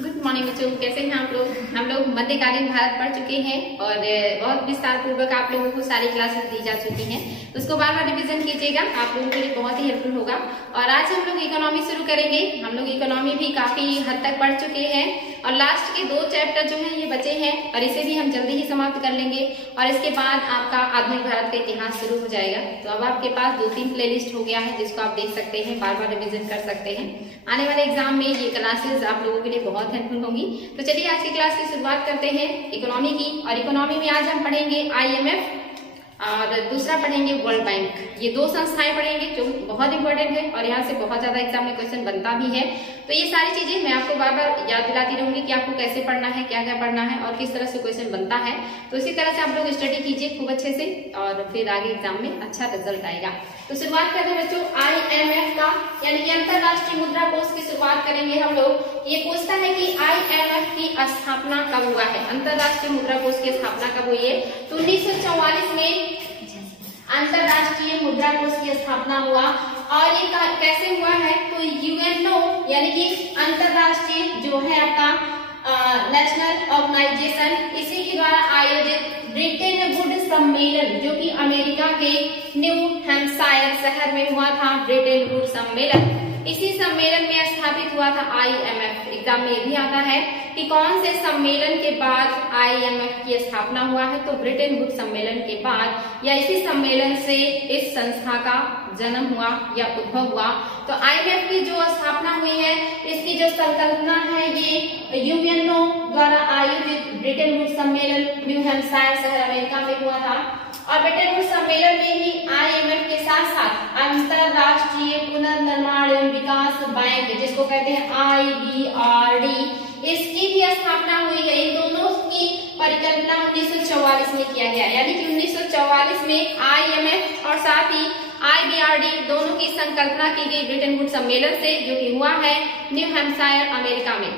Good morning बच्चों, कैसे हैं आप लोग। हम लोग मध्यकालीन भारत पढ़ चुके हैं और बहुत विस्तार पूर्वक आप लोगों को सारी क्लासेस दी जा चुकी हैं। उसको बार बार रिवीजन कीजिएगा, आप लोगों के लिए बहुत ही हेल्पफुल होगा। और आज हम लोग इकोनॉमी शुरू करेंगे। हम लोग इकोनॉमी भी काफी हद तक पढ़ चुके हैं और लास्ट के 2 चैप्टर जो है ये बचे हैं और इसे भी हम जल्दी ही समाप्त कर लेंगे और इसके बाद आपका आधुनिक भारत का इतिहास शुरू हो जाएगा। तो अब आपके पास 2-3 प्लेलिस्ट हो गया है जिसको आप देख सकते हैं, बार बार रिवीजन कर सकते हैं। आने वाले एग्जाम में ये क्लासेस आप लोगों के लिए बहुत हेल्पफुल होंगी। तो चलिए आज की क्लास की शुरुआत करते हैं इकोनॉमी की। और इकोनॉमी में आज हम पढ़ेंगे IMF और दूसरा पढ़ेंगे वर्ल्ड बैंक। ये 2 संस्थाएं पढ़ेंगे जो बहुत इंपॉर्टेंट है और यहाँ से बहुत ज्यादा एग्जाम में क्वेश्चन बनता भी है। तो ये सारी चीजें मैं आपको बार बार याद दिलाती रहूंगी कि आपको कैसे पढ़ना है, क्या क्या पढ़ना है और किस तरह से क्वेश्चन बनता है। तो इसी तरह से आप लोग स्टडी कीजिए खूब अच्छे से और फिर आगे एग्जाम में अच्छा रिजल्ट आएगा। तो शुरुआत करते हैं बच्चों IMF का, यानी कि अंतरराष्ट्रीय मुद्रा कोष की शुरुआत करेंगे हम लोग। ये पूछता है कि IMF की स्थापना कब हुआ है, अंतरराष्ट्रीय मुद्रा कोष की स्थापना कब हुई है। तो 1944 में अंतरराष्ट्रीय मुद्रा कोष की स्थापना हुआ। और ये कैसे हुआ है, तो UNO यानी कि अंतरराष्ट्रीय जो है आपका नेशनल ऑर्गेनाइजेशन, इसी के द्वारा आयोजित ब्रिटेन वुड सम्मेलन जो कि अमेरिका के न्यू हैम्पशायर शहर में हुआ था, ब्रिटेन वुड सम्मेलन। इसी सम्मेलन में स्थापित हुआ था IMF। एग्जाम में ये भी आता है कि कौन से सम्मेलन के बाद IMF की स्थापना हुआ है। तो ब्रिटेन वुड सम्मेलन के बाद या इसी सम्मेलन से इस संस्था का जन्म हुआ या उद्भव हुआ। तो IMF की जो स्थापना हुई है, इसकी जो संकल्पना है ये UNO द्वारा आयोजित ब्रिटेन वुड सम्मेलन न्यू हैम्पशायर शहर अमेरिका में हुआ था। और ब्रिटेन वुड सम्मेलन में ही IMF के साथ साथ अंतरराष्ट्रीय पुनर्निर्माण एवं विकास बैंक जिसको कहते हैं IBRD, इसकी भी स्थापना हुई है। इन दोनों की परिकल्पना 1944 में किया गया, यानी कि 1944 में IMF और साथ ही IBRD दोनों की संकल्पना की गई ब्रिटेन वुड सम्मेलन से, जो कि हुआ है न्यू हैम्पशायर अमेरिका में।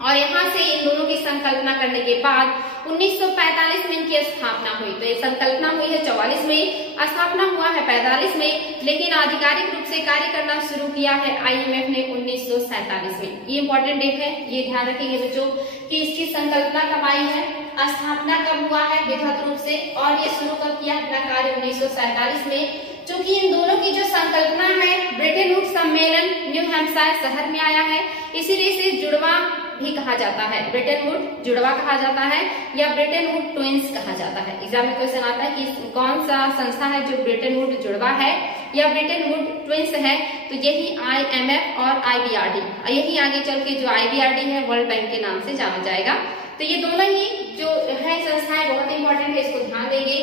और यहाँ से इन दोनों की संकल्पना करने के बाद 1945 में इनकी स्थापना हुई। तो ये संकल्पना हुई है 44 में, स्थापना हुआ है 45 में, लेकिन आधिकारिक रूप से कार्य करना शुरू किया है IMF ने 1947 में। ये इंपॉर्टेंट डेट है, ये ध्यान रखेंगे बच्चों कि इसकी संकल्पना कब आई है, स्थापना कब हुआ है विधिवत रूप से, और ये शुरू कब किया अपना कार्य 1947 में। चूंकि इन दोनों की जो संकल्पना है ब्रिटेन वुड सम्मेलन न्यू हैम्पशायर शहर में आया है, इसीलिए इसे जुड़वा भी कहा जाता है। ब्रिटेन वुड जुड़वा कहा जाता है या ब्रिटेन वुड ट्विंस कहा जाता है। एग्जाम में क्वेश्चन आता है कि कौन सा संस्था है जो ब्रिटेन वुड जुड़वा है या ब्रिटेन वुड ट्विंस है। तो यही IMF और IBRD, यही आगे चल के जो IBRD है वर्ल्ड बैंक के नाम से जाना जाएगा। तो ये दोनों ही जो है संस्थाएं बहुत इंपॉर्टेंट है, इसको ध्यान देंगे।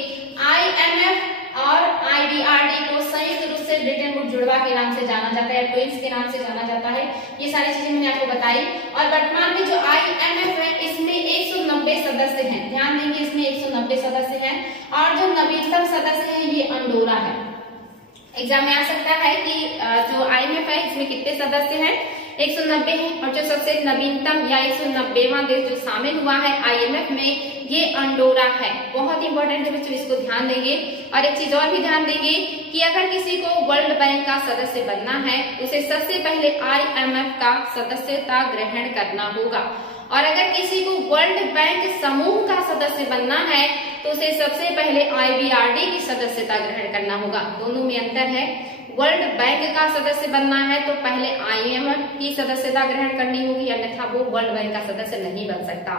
IMF और IBRD को संयुक्त रूप से ब्रिटेन वुड जुड़वा के नाम से जाना जाता है, ट्विंस के नाम से जाना जाता है। ये सारी चीजें मैंने आपको बताई। और वर्तमान में जो IMF है इसमें 190 सदस्य हैं, ध्यान देंगे इसमें 190 सदस्य हैं। और जो नवीनतम सदस्य है ये अंडोरा है। एग्जाम में आ सकता है कि जो IMF है इसमें कितने सदस्य हैं, 190 है। और जो सबसे नवीनतम या 190वां देश जो शामिल हुआ है IMF में, ये अंडोरा है। बहुत इंपॉर्टेंट है बच्चों, इसको ध्यान देंगे। और एक चीज और भी ध्यान देंगे कि अगर किसी को वर्ल्ड बैंक का सदस्य बनना है, उसे सबसे पहले IMF का सदस्यता ग्रहण करना होगा। और अगर किसी को वर्ल्ड बैंक समूह का सदस्य बनना है तो उसे सबसे पहले IBRD की सदस्यता ग्रहण करना होगा। दोनों में अंतर है। वर्ल्ड बैंक का सदस्य बनना है तो पहले IMF की सदस्यता ग्रहण करनी होगी, अन्यथा वो वर्ल्ड बैंक का सदस्य नहीं बन सकता।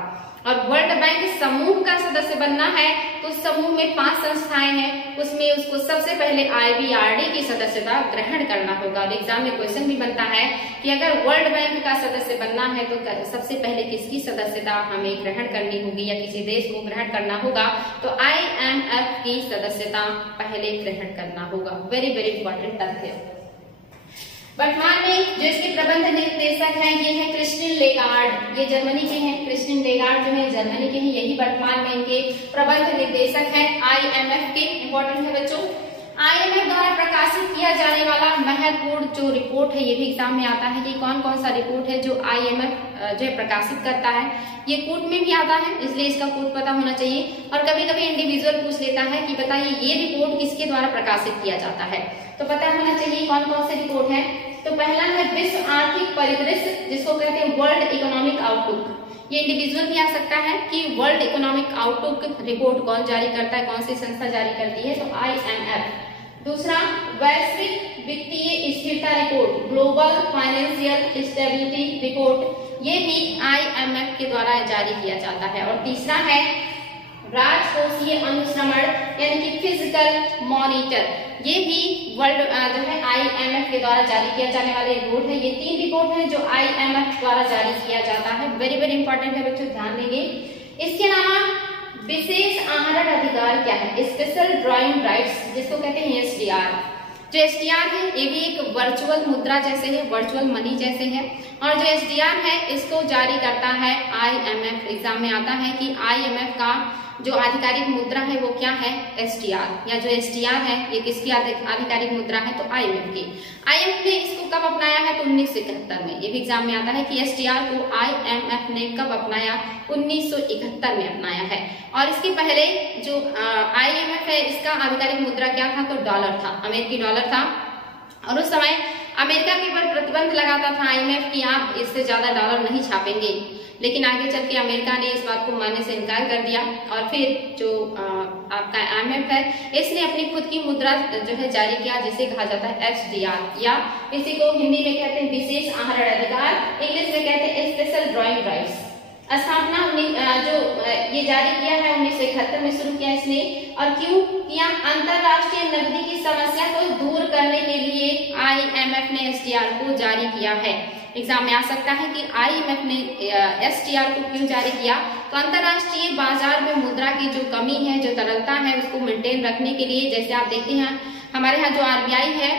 और वर्ल्ड बैंक समूह का सदस्य बनना है तो समूह में 5 संस्थाएं हैं, उसमें उसको सबसे पहले IBRD की सदस्यता ग्रहण करना होगा। और एग्जाम में क्वेश्चन भी बनता है कि अगर वर्ल्ड बैंक का सदस्य बनना है तो सबसे पहले किसकी सदस्यता हमें ग्रहण करनी होगी या किसी देश को ग्रहण करना होगा, तो IMF की सदस्यता पहले ग्रहण करना होगा। वेरी वेरी इंपॉर्टेंट तथ्य। वर्तमान में जो इसके प्रबंध निर्देशक हैं ये हैं क्रिस्टिन लेगार्ड, ये जर्मनी के हैं। क्रिस्टिन लेगार्ड जो है जर्मनी के हैं, यही वर्तमान में इनके प्रबंध निर्देशक हैं IMF के। इंपॉर्टेंट है बच्चों। IMF द्वारा प्रकाशित किया जाने वाला महत्वपूर्ण जो रिपोर्ट है, ये भी एग्जाम में आता है कि कौन कौन सा रिपोर्ट है जो IMF जो है प्रकाशित करता है। ये कोड में भी आता है, इसलिए इसका कोड पता होना चाहिए। और कभी कभी इंडिविजुअल पूछ लेता है कि बताइए ये रिपोर्ट किसके द्वारा प्रकाशित किया जाता है, तो पता होना चाहिए कौन कौन से रिपोर्ट है। तो पहला है विश्व आर्थिक परिदृश्य जिसको कहते हैं वर्ल्ड इकोनॉमिक आउटलुक, ये इंडिविजुअल भी आ सकता है कि वर्ल्ड इकोनॉमिक आउटलुक रिपोर्ट कौन जारी करता है, कौन सी संस्था जारी करती है, तो IMF। दूसरा वैश्विक वित्तीय स्थिरता report, global financial stability report, ये भी IMF के द्वारा जारी किया जाता है। और तीसरा है राजकोषीय अनुश्रवण यानी कि फिजिकल मॉनिटर, ये भी वर्ल्ड जो है IMF के द्वारा जारी किया जाने वाला रिपोर्ट है। ये 3 रिपोर्ट है जो IMF द्वारा जारी किया जाता है। वेरी वेरी इंपॉर्टेंट है बच्चों, ध्यान देंगे। इसके अलावा विशेष आहरण अधिकार क्या है, स्पेशल ड्राइंग राइट्स, जिसको कहते हैं SDR। जो SDR है ये भी एक वर्चुअल मुद्रा जैसे है, वर्चुअल मनी जैसे है। और जो SDR है इसको जारी करता है IMF। एग्जाम में आता है कि IMF का जो आधिकारिक मुद्रा है वो क्या है, SDR, या जो SDR है ये किसकी आधिकारिक मुद्रा है, तो IMF की। IMF ने इसको कब अपनाया है, तो 1971 में। ये भी एग्जाम में आता है कि SDR को IMF ने कब अपनाया, 1971 में अपनाया है। और इसके पहले जो IMF है इसका आधिकारिक मुद्रा क्या था, तो डॉलर था, अमेरिकी डॉलर था। और उस समय अमेरिका के ऊपर प्रतिबंध लगाता था IMF कि आप इससे ज्यादा डॉलर नहीं छापेंगे, लेकिन आगे चल के अमेरिका ने इस बात को मानने से इनकार कर दिया। और फिर जो आपका IMF है इसने अपनी खुद की मुद्रा जो है जारी किया, जिसे कहा जाता है SDR, या इसी को हिंदी में कहते हैं विशेष आहरण अधिकार, इंग्लिश में कहते हैं स्पेशल ड्राइंग राइट्स। स्थापना जो ये जारी किया है 1971 में शुरू किया इसने। और क्यों किया, अंतरराष्ट्रीय नकदी की समस्या को दूर करने के लिए IMF ने SDR को जारी किया है। एग्जाम में आ सकता है कि IMF ने SDR को क्यों जारी किया, तो अंतरराष्ट्रीय बाजार में मुद्रा की जो कमी है, जो तरलता है, उसको मेंटेन रखने के लिए। जैसे आप देखते हैं हमारे यहाँ जो RBI है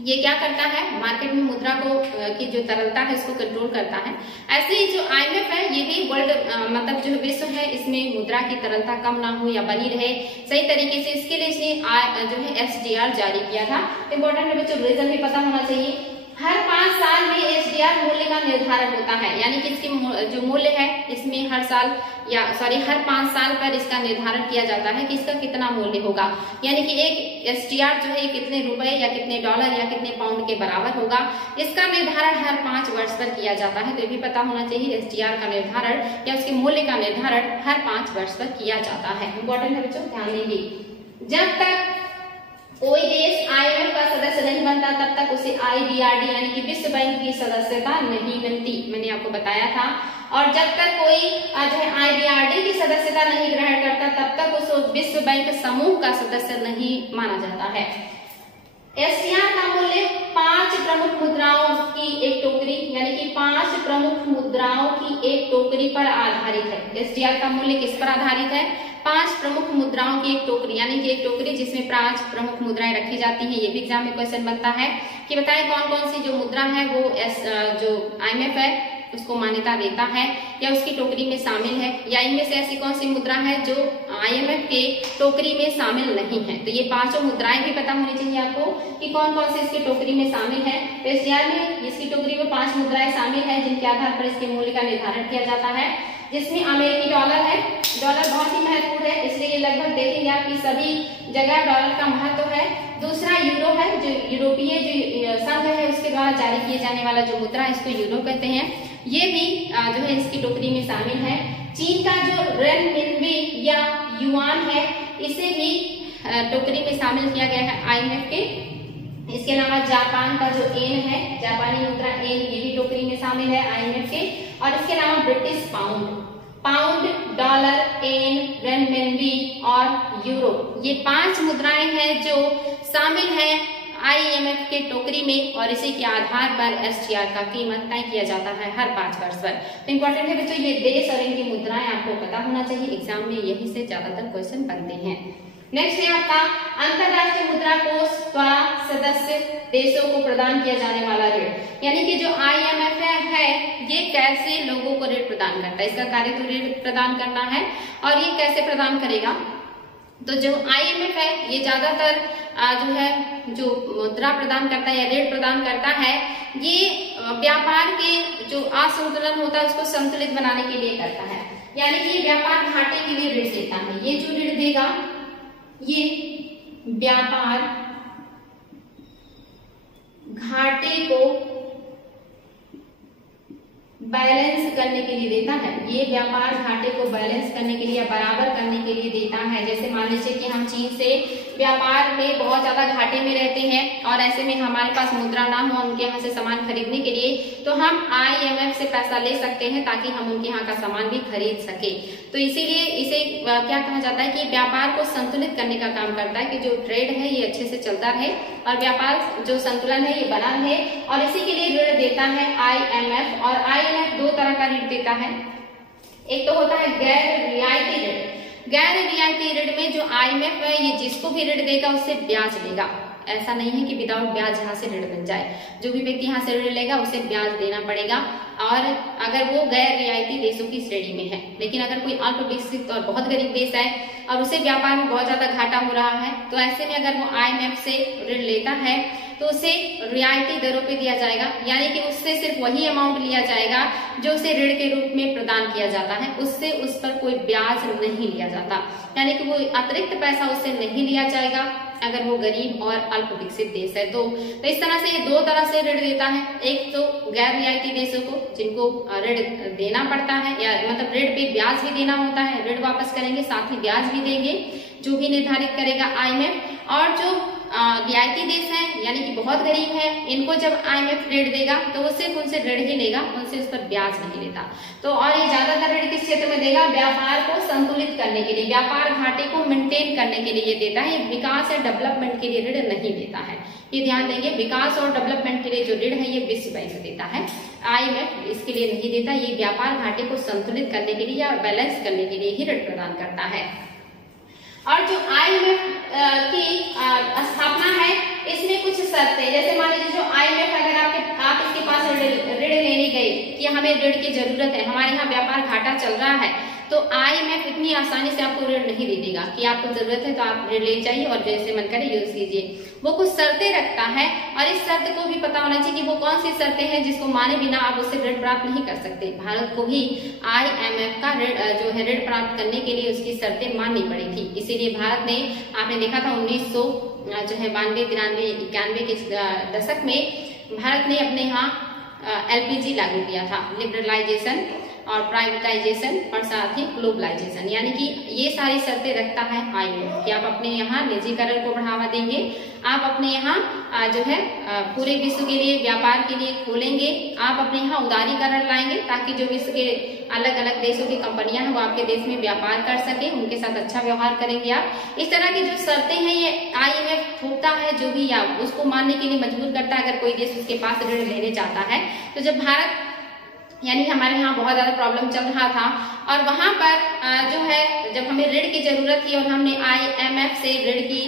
ये क्या करता है, मार्केट में मुद्रा को की जो तरलता है इसको कंट्रोल करता है। ऐसे ही जो IMF है ये भी वर्ल्ड मतलब जो विश्व है इसमें मुद्रा की तरलता कम ना हो या बनी रहे सही तरीके से, इसके लिए इसने जो है SDR जारी किया था। इंपॉर्टेंट है बच्चों, रीजन भी पता होना चाहिए। हर 5 साल में SDR मूल्य का निर्धारण होता है, यानी कि इसकी जो मूल्य है इसमें हर 5 साल पर इसका निर्धारण किया जाता है कि इसका कितना मूल्य होगा। यानी कि एक SDR जो है कितने रुपए या कितने डॉलर या कितने पाउंड के बराबर होगा, इसका निर्धारण हर 5 वर्ष पर किया जाता है। तो ये भी पता होना चाहिए, SDR का निर्धारण या उसके मूल्य का निर्धारण हर 5 वर्ष पर किया जाता है। इंपॉर्टेंट है बच्चों, ध्यान देंगे। जब तक कोई देश IMF का सदस्य नहीं बनता तब तक उसे IBRD यानी कि विश्व बैंक की सदस्यता नहीं मिलती, मैंने आपको बताया था। और जब तक कोई जो है IBRD की सदस्यता नहीं ग्रहण करता तब तक उस विश्व बैंक समूह का सदस्य नहीं माना जाता है। SDR का मूल्य 5 प्रमुख मुद्राओं की एक टोकरी यानी कि 5 प्रमुख मुद्राओं की एक टोकरी पर आधारित है। SDR का मूल्य किस पर आधारित है, 5 प्रमुख मुद्राओं की एक टोकरी, यानी कि एक टोकरी जिसमें 5 प्रमुख मुद्राएं रखी जाती हैं। ये भी एग्जाम में क्वेश्चन बनता है कि बताएं कौन कौन सी जो मुद्रा है वो जो IMF है उसको मान्यता देता है या उसकी टोकरी में शामिल है, या इनमें से ऐसी कौन सी मुद्रा है जो IMF के टोकरी में शामिल नहीं है। तो ये 5 मुद्राएं भी पता होनी चाहिए आपको कि कौन कौन सी इसकी टोकरी में शामिल है। तो SDR में इसकी टोकरी में 5 मुद्राएं शामिल है जिनके आधार पर इसके मूल्य का निर्धारण किया जाता है, जिसमें अमेरिकी डॉलर है। डॉलर बहुत ही महत्वपूर्ण है, इसलिए ये लगभग देखेंगे आप कि सभी जगह डॉलर का महत्व है। दूसरा यूरो है, जो यूरोपीय जो संघ है उसके द्वारा जारी किए जाने वाला जो मुद्रा है इसको यूरो कहते हैं, ये भी जो है इसकी टोकरी में शामिल है। चीन का जो रेनमिनबी या युआन है इसे भी टोकरी में शामिल किया गया है IMF के। इसके अलावा जापान का जो येन है, जापानी मुद्रा येन, ये भी टोकरी में शामिल है IMF के। और इसके अलावा ब्रिटिश पाउंड, डॉलर, येन, रेनमिनबी और यूरो, ये 5 मुद्राएं हैं जो शामिल है IMF के टोकरी में, और इसी के आधार पर SDR का कीमत तय किया जाता है हर 5 वर्ष पर। तो इंपॉर्टेंट है बच्चों, ये देश और इनकी मुद्राएं आपको पता होना चाहिए, एग्जाम में यही से ज्यादातर क्वेश्चन बनते हैं। नेक्स्ट है आपका अंतरराष्ट्रीय मुद्रा कोष द्वारा सदस्य देशों को प्रदान किया जाने वाला ऋण, यानी कि जो IMF है ये कैसे लोगों को ऋण प्रदान करता है, इसका कार्य तो ऋण प्रदान करना है। और ये कैसे प्रदान करेगा, तो जो IMF है ये ज्यादातर जो है जो मुद्रा प्रदान करता है या ऋण प्रदान करता है, ये व्यापार के जो असंतुलन होता है उसको संतुलित बनाने के लिए करता है। यानी कि व्यापार घाटे के लिए ऋण देता है। ये जो ऋण देगा ये व्यापार घाटे को बैलेंस करने के लिए देता है, ये व्यापार घाटे को बैलेंस करने के लिए या बराबर करने के लिए देता है। जैसे मान लीजिए कि हम चीन से व्यापार में बहुत ज्यादा घाटे में रहते हैं और ऐसे में हमारे पास मुद्रा ना हो उनके यहाँ से सामान खरीदने के लिए, तो हम IMF से पैसा ले सकते हैं ताकि हम उनके यहाँ का सामान भी खरीद सके। तो इसीलिए इसे क्या कहा जाता है कि व्यापार को संतुलित करने का काम करता है कि जो ट्रेड है ये अच्छे से चलता रहे और व्यापार जो संतुलन है ये बना रहे, और इसी के लिए ऋण देता है IMF। और IMF दो तरह का ऋण देता है, एक तो होता है गैर रियायती ऋण। गैर रियायती ऋण में जो IMF है ये जिसको भी ऋण देगा उससे ब्याज लेगा। ऐसा नहीं है कि विदाउट ब्याज यहाँ से ऋण बन जाए, जो भी व्यक्ति यहाँ से ऋण लेगा उसे ब्याज देना पड़ेगा, और अगर वो गैर रियायती देशों की श्रेणी में है। लेकिन अगर कोई अल्प विकसित और बहुत गरीब देश है और उसे व्यापार में बहुत ज्यादा घाटा हो रहा है, तो ऐसे में अगर वो IMF से ऋण लेता है तो उसे रियायती दरों पे दिया जाएगा, यानी कि उससे सिर्फ वही अमाउंट लिया जाएगा जो उसे ऋण के रूप में प्रदान किया जाता है, उससे उस पर कोई ब्याज नहीं लिया जाता, यानी कि वो अतिरिक्त पैसा उससे नहीं लिया जाएगा अगर वो गरीब और अल्प विकसित देश है। तो इस तरह से ये दो तरह से ऋण देता है, एक तो गैर रियायती देशों को जिनको ऋण देना पड़ता है या मतलब ऋण पे ब्याज भी देना होता है, ऋण वापस करेंगे साथ ही ब्याज भी देंगे जो भी निर्धारित करेगा IMF। और जो रियायती देश हैं यानी कि बहुत गरीब है, इनको जब IMF ऋण देगा तो वो सिर्फ उनसे ऋण ही लेगा, उनसे उस पर ब्याज नहीं लेता। तो और ये ज्यादातर ऋण किस क्षेत्र में देगा? व्यापार को संतुलित करने के लिए, व्यापार घाटे को मेंटेन करने के लिए ये देता है। ये विकास या डेवलपमेंट के लिए ऋण नहीं देता है, ये ध्यान देंगे। विकास और डेवलपमेंट के लिए जो ऋण है ये विश्व बैंक देता है, IMF इसके लिए नहीं देता। ये व्यापार घाटे को संतुलित करने के लिए या बैलेंस करने के लिए ही ऋण प्रदान करता है। और जो IMF की स्थापना है इसमें कुछ शर्तें, जैसे मान लीजिए जो IMF अगर आप इसके पास ऋण लेने गए कि हमें ऋण की जरूरत है, हमारे यहाँ व्यापार घाटा चल रहा है, तो IMF इतनी आसानी से आपको ऋण नहीं दे देगा कि आपको जरूरत है तो आप ऋण ले जाइए और जैसे मन करे यूज कीजिए। वो कुछ शर्तें रखता है और इस शर्त को भी पता होना चाहिए कि वो कौन सी शर्तें हैं जिसको माने बिना आप उससे ऋण प्राप्त नहीं कर सकते। भारत को भी IMF का ऋण जो है ऋण प्राप्त करने के लिए उसकी शर्तें माननी पड़ी थी। इसीलिए भारत ने, आपने देखा था 1992, 91 के दशक में भारत ने अपने यहाँ LPG लागू किया था, लिबरलाइजेशन और प्राइवेटाइजेशन और साथ ही ग्लोबलाइजेशन, यानी कि ये सारी शर्तें रखता है IMF कि आप अपने यहाँ निजीकरण को बढ़ावा देंगे, आप अपने यहाँ जो है पूरे विश्व के लिए व्यापार के लिए खोलेंगे, आप अपने यहाँ उदारीकरण लाएंगे ताकि जो विश्व के अलग अलग देशों की कंपनियां हैं वो आपके देश में व्यापार कर सके, उनके साथ अच्छा व्यवहार करेंगे आप। इस तरह की जो शर्तें हैं ये IMF थोपता है, जो भी या उसको मानने के लिए मजबूर करता है अगर कोई देश उसके पास ऋण लेने चाहता है। तो जब भारत यानी हमारे यहाँ बहुत ज्यादा प्रॉब्लम चल रहा था और वहां पर जो है जब हमें ऋण की जरूरत थी और हमने IMF से ऋण की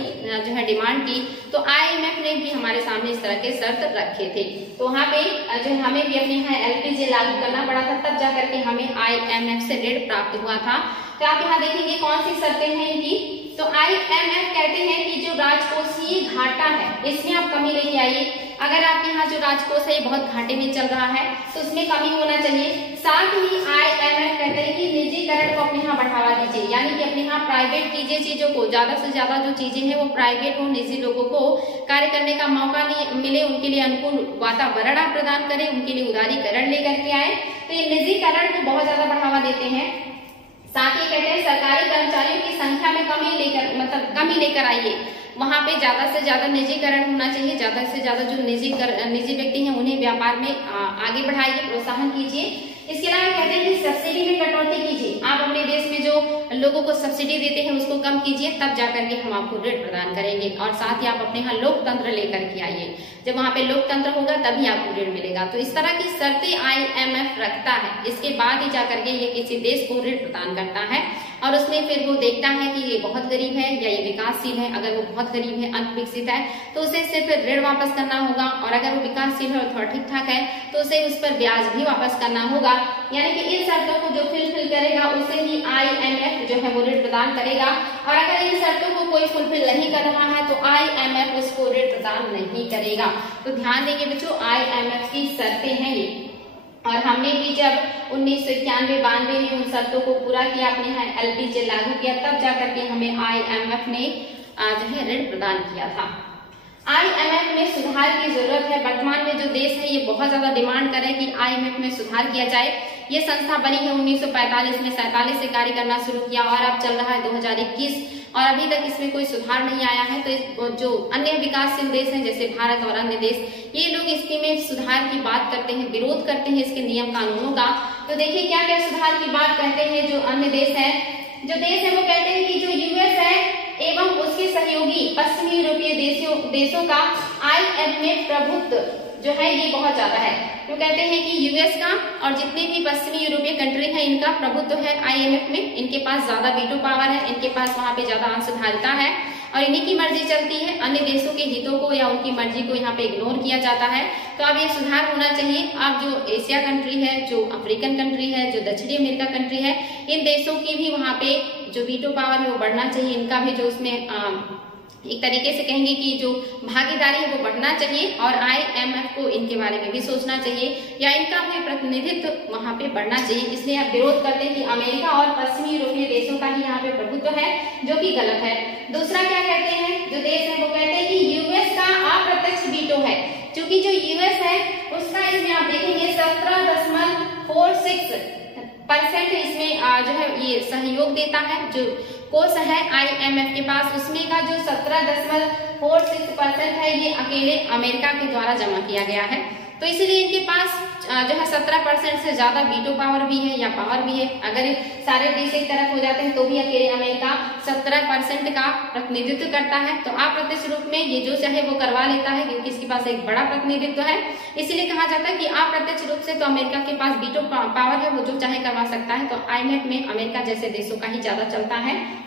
जो है डिमांड की, तो IMF ने भी हमारे सामने इस तरह के शर्त रखे थे। तो वहां पे जो हमें भी अपने यहाँ LPG लागू करना पड़ा था, तब जाकर के हमें IMF से ऋण प्राप्त हुआ था। तो आप यहाँ देखेंगे कौन सी शर्तें हैं इनकी। तो IMF कहते हैं कि जो राजकोषीय घाटा है इसमें आप कमी लेके आइए। अगर आपके यहाँ जो राजकोष है बहुत घाटे में चल रहा है तो उसमें कमी होना चाहिए। साथ ही IMF कहते हैं कि निजीकरण को अपने यहाँ बढ़ावा दीजिए, यानी कि अपने यहाँ प्राइवेट कीजिए चीजों को, ज्यादा से ज्यादा जो चीजें हैं वो प्राइवेट हो, निजी लोगों को कार्य करने का मौका मिले, उनके लिए अनुकूल वातावरण आप प्रदान करें, उनके लिए उदारीकरण लेकर के आए। तो ये निजीकरण को बहुत ज्यादा बढ़ावा देते हैं। साथ ही कहते हैं सरकारी कर्मचारियों की संख्या में कमी लेकर आइए, वहां पे ज्यादा से ज्यादा निजीकरण होना चाहिए, ज्यादा से ज्यादा जो निजी व्यक्ति हैं उन्हें व्यापार में आगे बढ़ाइए, प्रोत्साहन कीजिए। इसके अलावा कहते हैं कि सब्सिडी में कटौती कीजिए, आप अपने देश में जो लोगों को सब्सिडी देते हैं उसको कम कीजिए, तब जाकर के हम आपको ऋण प्रदान करेंगे। और साथ ही आप अपने यहाँ लोकतंत्र लेकर के आइए, जब वहां पे लोकतंत्र होगा तभी आपको ऋण मिलेगा। तो इस तरह की शर्तें IMF रखता है, इसके बाद ही जाकर के ये किसी देश को ऋण प्रदान करता है और उसमें फिर वो देखता है कि ये बहुत गरीब है या ये विकासशील है। अगर वो बहुत गरीब है, अल्प विकसित है, तो उसे सिर्फ ऋण वापस करना होगा, और अगर वो विकासशील है और थोड़ा ठीक ठाक है तो उसे उस पर ब्याज भी वापस करना होगा। यानी कि इन शर्तों को जो फुलफिल करेगा उसे ही IMF जो है वो ऋण प्रदान करेगा, और अगर इन शर्तों को कोई फुलफिल नहीं कर रहा है तो IMF उसको ऋण प्रदान नहीं करेगा। तो ध्यान देंगे बच्चों, IMF की शर्तें हैं ये। और हमने भी जब 1991-92 में उन शर्तों को पूरा किया, अपने यहाँ LPG लागू किया, तब जाकर के हमें IMF ने जो है ऋण प्रदान किया था। IMF में सुधार की जरूरत है। वर्तमान में जो देश है ये बहुत ज्यादा डिमांड कर रहे हैं कि IMF में सुधार किया जाए। ये संस्था बनी है 1945 में, 47 से कार्य करना शुरू किया और अब चल रहा है 2021 और अभी तक इसमें कोई सुधार नहीं आया है। तो जो अन्य विकासशील देश हैं जैसे भारत और अन्य देश, ये लोग इसमें सुधार की बात करते हैं, विरोध करते हैं इसके नियम कानूनों का। तो देखिए क्या क्या सुधार की बात कहते हैं जो अन्य देश है। जो देश है वो कहते हैं कि जो यूएस है एवं उसके सहयोगी पश्चिमी यूरोपीय देशों का IMF में प्रभुत्व जो है ये बहुत ज्यादा है। तो कहते हैं कि यूएस का और जितने भी पश्चिमी यूरोपीय कंट्री है इनका प्रभुत्व है IMF में, इनके पास ज्यादा वीटो पावर है, इनके पास वहां पे ज्यादा अंशधारिता है और इन्हीं की मर्जी चलती है। अन्य देशों के हितों को या उनकी मर्जी को यहाँ पे इग्नोर किया जाता है। तो अब ये सुधार होना चाहिए। अब जो एशिया कंट्री है, जो अफ्रीकन कंट्री है, जो दक्षिणी अमेरिका कंट्री है, इन देशों की भी वहां पे जो वीटो पावर है वो बढ़ना चाहिए। इनका भी जो उसमें एक तरीके से कहेंगे कि जो भागीदारी है वो बढ़ना चाहिए और IMF को इनके बारे में भी सोचना चाहिए या इनका भी प्रतिनिधित्व वहां पे बढ़ना चाहिए। इसलिए आप विरोध करते हैं कि अमेरिका और पश्चिमी यूरोपीय देशों का ही यहाँ पे प्रभुत्व है, जो कि गलत है। दूसरा क्या कहते हैं जो देश है वो कहते हैं कि यूएस का अप्रत्यक्ष वीटो है। क्योंकि जो यूएस है उसका इसमें आप देखेंगे 17.46% इसमें जो है ये सहयोग देता है। जो कोष है IMF के पास उसमें का जो 17.46% है ये अकेले अमेरिका के द्वारा जमा किया गया है। तो इसीलिए इनके पास जो है 17% से ज्यादा वीटो पावर भी है या पावर भी है। अगर सारे देश एक तरफ हो जाते हैं तो भी अकेले अमेरिका 17% का प्रतिनिधित्व करता है। तो अप्रत्यक्ष रूप में ये जो चाहे वो करवा लेता है क्योंकि इसके पास एक बड़ा प्रतिनिधित्व है। इसीलिए कहा जाता है कि अप्रत्यक्ष रूप से तो अमेरिका के पास वीटो पावर है, वो जो चाहे करवा सकता है। तो IMF में अमेरिका जैसे देशों का ही ज्यादा चलता है।